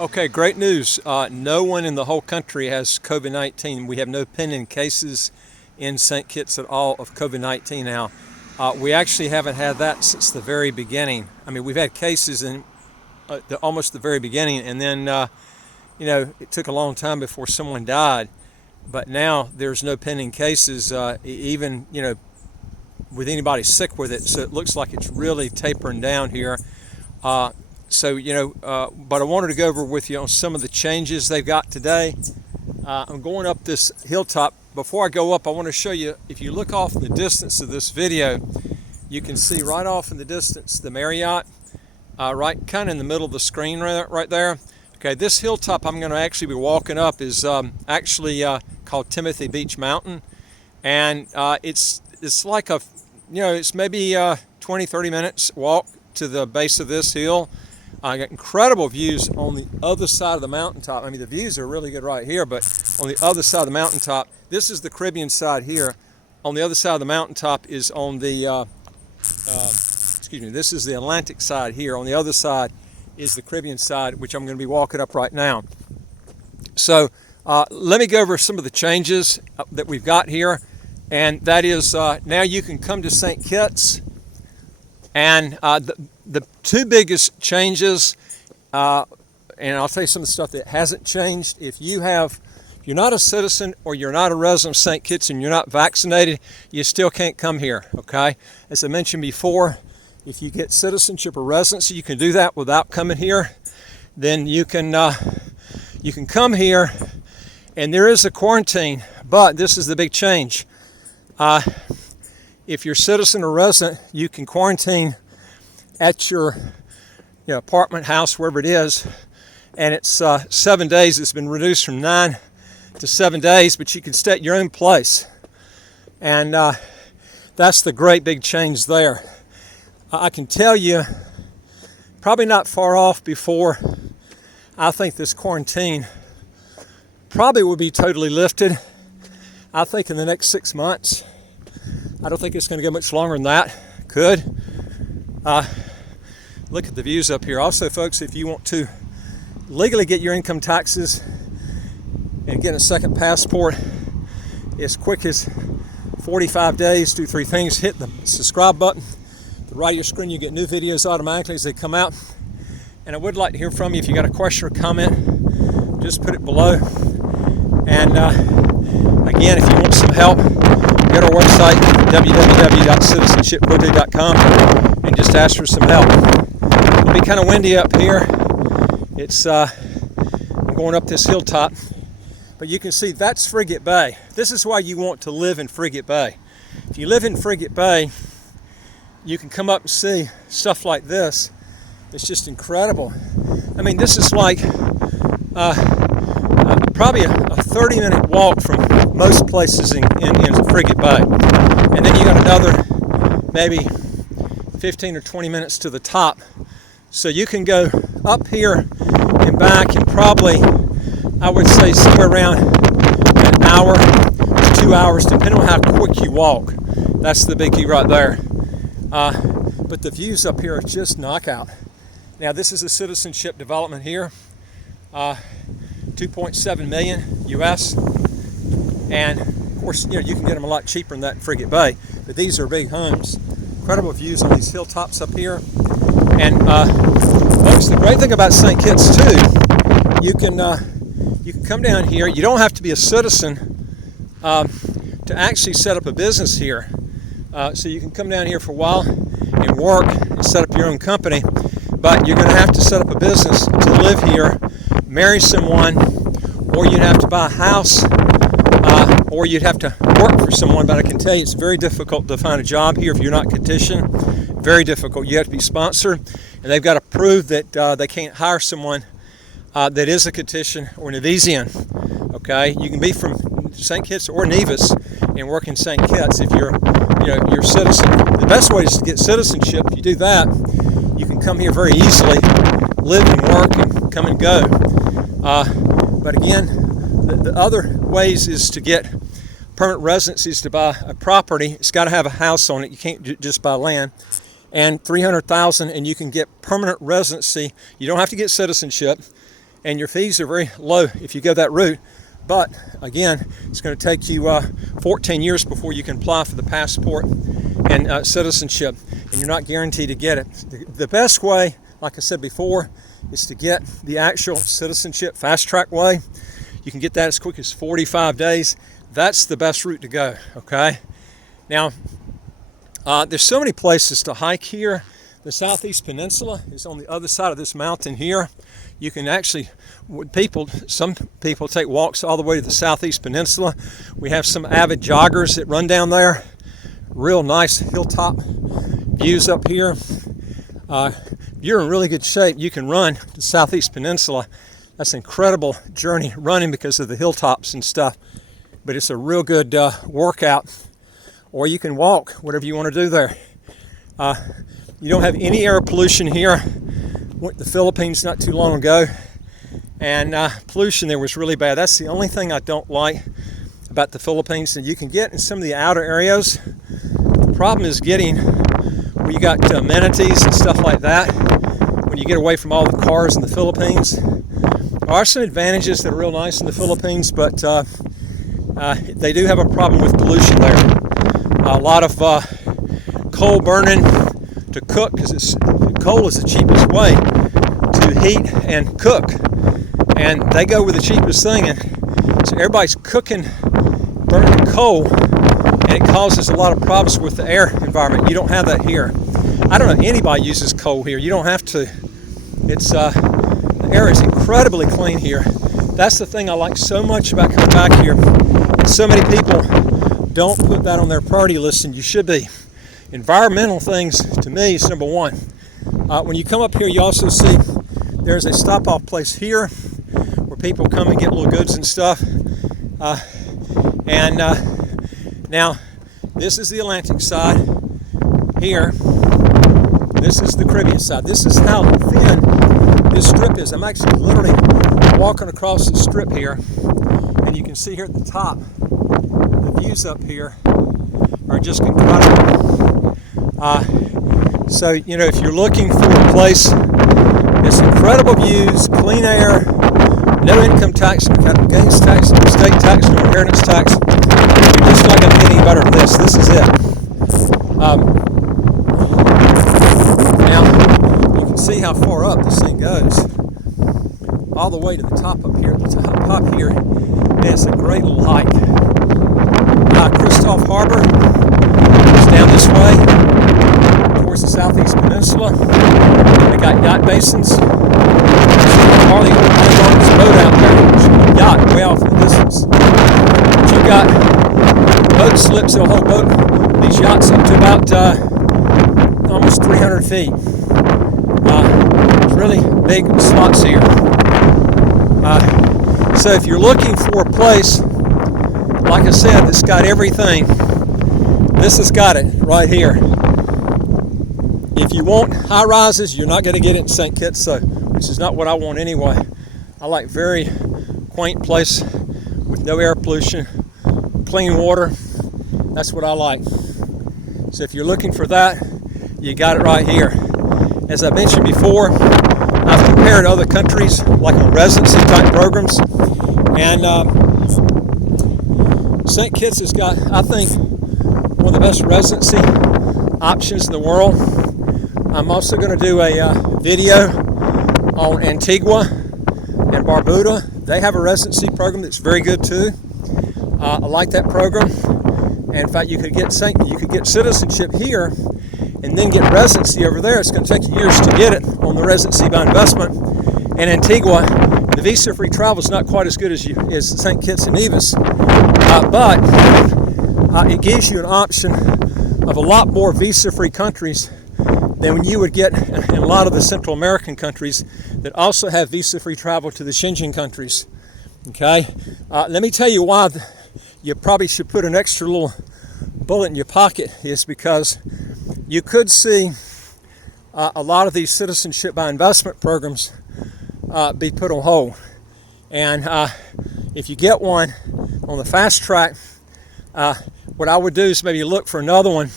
Okay, great news. No one in the whole country has COVID-19. We have no pending cases in St. Kitts at all of COVID-19 now. We actually haven't had that since the very beginning. I mean, we've had cases in almost the very beginning, and then, it took a long time before someone died. But now there's no pending cases, even, with anybody sick with it. So it looks like it's really tapering down here. But I wanted to go over with you on some of the changes they've got today. I'm going up this hilltop. Before I go up, I want to show you, if you look off in the distance of this video, you can see right off in the distance the Marriott, right kind of in the middle of the screen right there. Okay, this hilltop I'm going to actually be walking up is actually called Timothy Beach Mountain. And it's like it's maybe 20-30 minutes walk to the base of this hill. I got incredible views on the other side of the mountaintop. I mean, the views are really good right here, but on the other side of the mountaintop, this is the Caribbean side here. On the other side of the mountaintop is on the, this is the Atlantic side here. On the other side is the Caribbean side, which I'm going to be walking up right now. So let me go over some of the changes that we've got here. And that is now you can come to St. Kitts. And the two biggest changes, and I'll tell you some of the stuff that hasn't changed. If you're not a citizen or you're not a resident of St. Kitts and you're not vaccinated, you still can't come here, okay? As I mentioned before, if you get citizenship or residency, you can do that without coming here. Then you can come here, and there is a quarantine, but this is the big change. If you're citizen or resident, you can quarantine at your apartment, house, wherever it is, and it's 7 days. It's been reduced from 9 to 7 days, but you can stay at your own place. And that's the great big change there. I can tell you, probably not far off before I think this quarantine probably will be totally lifted. I think in the next 6 months. I don't think it's going to go much longer than that. Could. Look at the views up here. Also, folks, if you want to legally get your income taxes and get a second passport as quick as 45 days, do three things. Hit the subscribe button. The right of your screen, you get new videos automatically as they come out. And I would like to hear from you. If you got a question or comment, just put it below. And again, if you want some help, go to our website, www.citizenshipquickie.com, and just ask for some help. It'll be kind of windy up here. I'm going up this hilltop, but you can see that's Frigate Bay. This is why you want to live in Frigate Bay. If you live in Frigate Bay, you can come up and see stuff like this. It's just incredible. I mean, this is like probably a 30-minute walk from most places in Frigate Bay. And then you got another maybe 15 or 20 minutes to the top. So you can go up here and back in probably, I would say, somewhere around an hour to 2 hours, depending on how quick you walk. That's the biggie right there. But the views up here are just knockout. Now, this is a citizenship development here. 2.7 million US, and of course you can get them a lot cheaper than that in Frigate Bay, but these are big homes. Incredible views on these hilltops up here. And folks, the great thing about St. Kitts too, you can come down here. You don't have to be a citizen to actually set up a business here. So you can come down here for a while and work and set up your own company, but you're going to have to set up a business to live here, marry someone, or you'd have to buy a house, or you'd have to work for someone. But I can tell you it's very difficult to find a job here if you're not Kittian. Very difficult. You have to be sponsored, and they've got to prove that they can't hire someone that is a Kittian or Nevisian. Okay, you can be from St. Kitts or Nevis and work in St. Kitts if you're a citizen. The best way is to get citizenship. If you do that, you can come here very easily, live and work, and come and go. But again, the other ways is to get permanent residencies to buy a property. It's got to have a house on it. You can't just buy land. And $300,000, and you can get permanent residency. You don't have to get citizenship. and your fees are very low if you go that route. But again, it's going to take you 14 years before you can apply for the passport and citizenship, and you're not guaranteed to get it. The best way, like I said before, is to get the actual citizenship fast track way. You can get that as quick as 45 days. That's the best route to go, okay? Now, there's so many places to hike here. The Southeast Peninsula is on the other side of this mountain here. You can actually, some people take walks all the way to the Southeast Peninsula. We have some avid joggers that run down there. Real nice hilltop views up here. You're in really good shape. You can run the Southeast Peninsula. That's an incredible journey running because of the hilltops and stuff. But it's a real good workout. Or you can walk, whatever you want to do there. You don't have any air pollution here. Went to the Philippines not too long ago, and pollution there was really bad. That's the only thing I don't like about the Philippines that you can get in some of the outer areas. The problem is getting where you got amenities and stuff like that when you get away from all the cars in the Philippines. There are some advantages that are real nice in the Philippines, but they do have a problem with pollution there. A lot of coal burning to cook, because coal is the cheapest way to heat and cook, and they go with the cheapest thing, and so everybody's cooking, burning coal, and it causes a lot of problems with the air environment. You don't have that here. I don't know anybody uses coal here. You don't have to. It's the air is incredibly clean here. That's the thing I like so much about coming back here. And so many people don't put that on their priority list, and you should be. Environmental things, to me, is number one. When you come up here, you also see there's a stop-off place here where people come and get little goods and stuff. Now, this is the Atlantic side here. This is the Caribbean side. This is how thin this strip is. I'm actually literally walking across the strip here, and you can see here at the top, the views up here are just incredible. So, you know, if you're looking for a place, it's incredible views, clean air, no income tax, no capital gains tax, no estate tax, no inheritance tax. You're just not going to get any better than this. This is it. Now, you can see how far up this thing goes. All the way to the top up here. The top here, and it's a great little hike. Christoph Harbor is down this way towards the Southeast Peninsula. They got yacht basins. There's hardly a boat out there. There's a yacht way off in the distance. But you got boat slips that'll hold boat these yachts up to about almost 300 feet. It's really big slots here. So if you're looking for a place, like I said, that's got everything, this has got it right here. If you want high rises, you're not going to get it in St. Kitts, which is not what I want anyway. I like very quaint place with no air pollution, clean water. That's what I like. So if you're looking for that, you got it right here. As I mentioned before, I've compared other countries, like on residency type programs, and St. Kitts has got, I think, one of the best residency options in the world. I'm also going to do a video on Antigua and Barbuda. They have a residency program that's very good too. I like that program. And in fact, you could get citizenship here and then get residency over there. It's going to take you years to get it on the residency by investment. And Antigua, the visa-free travel is not quite as good as St. Kitts and Nevis, but it gives you an option of a lot more visa-free countries than you would get in a lot of the Central American countries that also have visa-free travel to the Schengen countries. Okay, let me tell you why you probably should put an extra little bullet in your pocket, is because you could see a lot of these citizenship by investment programs be put on hold. And if you get one on the fast track, what I would do is maybe look for another one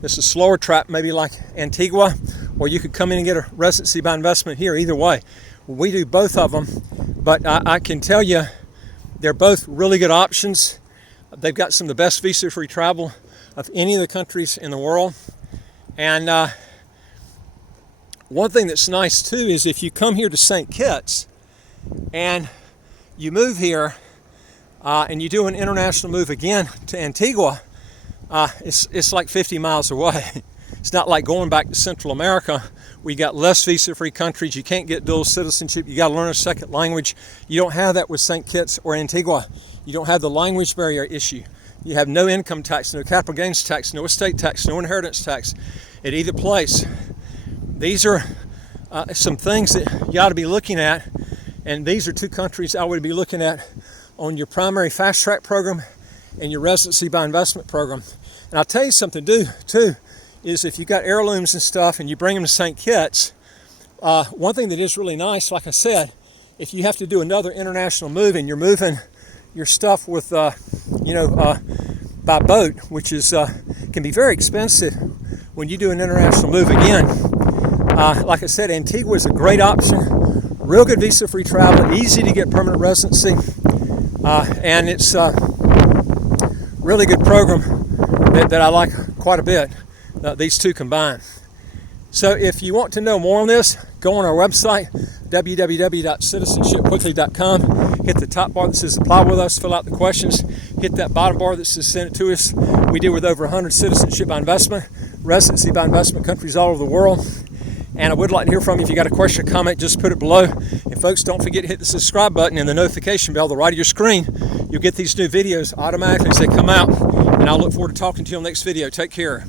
that's a slower track, maybe like Antigua, or you could come in and get a residency by investment here. Either way, we do both of them. But I can tell you, they're both really good options. They've got some of the best visa-free travel of any of the countries in the world. And one thing that's nice too is if you come here to St. Kitts and you move here and you do an international move again to Antigua, it's like 50 miles away. It's not like going back to Central America. We got less visa-free countries. You can't get dual citizenship. You got to learn a second language. You don't have that with St. Kitts or Antigua. You don't have the language barrier issue. You have no income tax, no capital gains tax, no estate tax, no inheritance tax at either place. These are some things that you ought to be looking at, and these are two countries I would be looking at on your primary fast track program and your residency by investment program. And I'll tell you something too, is if you got heirlooms and stuff and you bring them to St. Kitts, one thing that is really nice, like I said, if you have to do another international move and you're moving your stuff with, by boat, which is can be very expensive when you do an international move again. Like I said, Antigua is a great option, real good visa-free travel, easy to get permanent residency, and it's a really good program that I like quite a bit, these two combined. So if you want to know more on this, go on our website, www.citizenshipquickly.com. Hit the top bar that says apply with us, fill out the questions. Hit that bottom bar that says send it to us. We deal with over 100 citizenship by investment, residency by investment countries all over the world. And I would like to hear from you. If you got a question or comment, just put it below. And folks, don't forget to hit the subscribe button and the notification bell, the right of your screen. You'll get these new videos automatically as they come out. And I'll look forward to talking to you on the next video. Take care.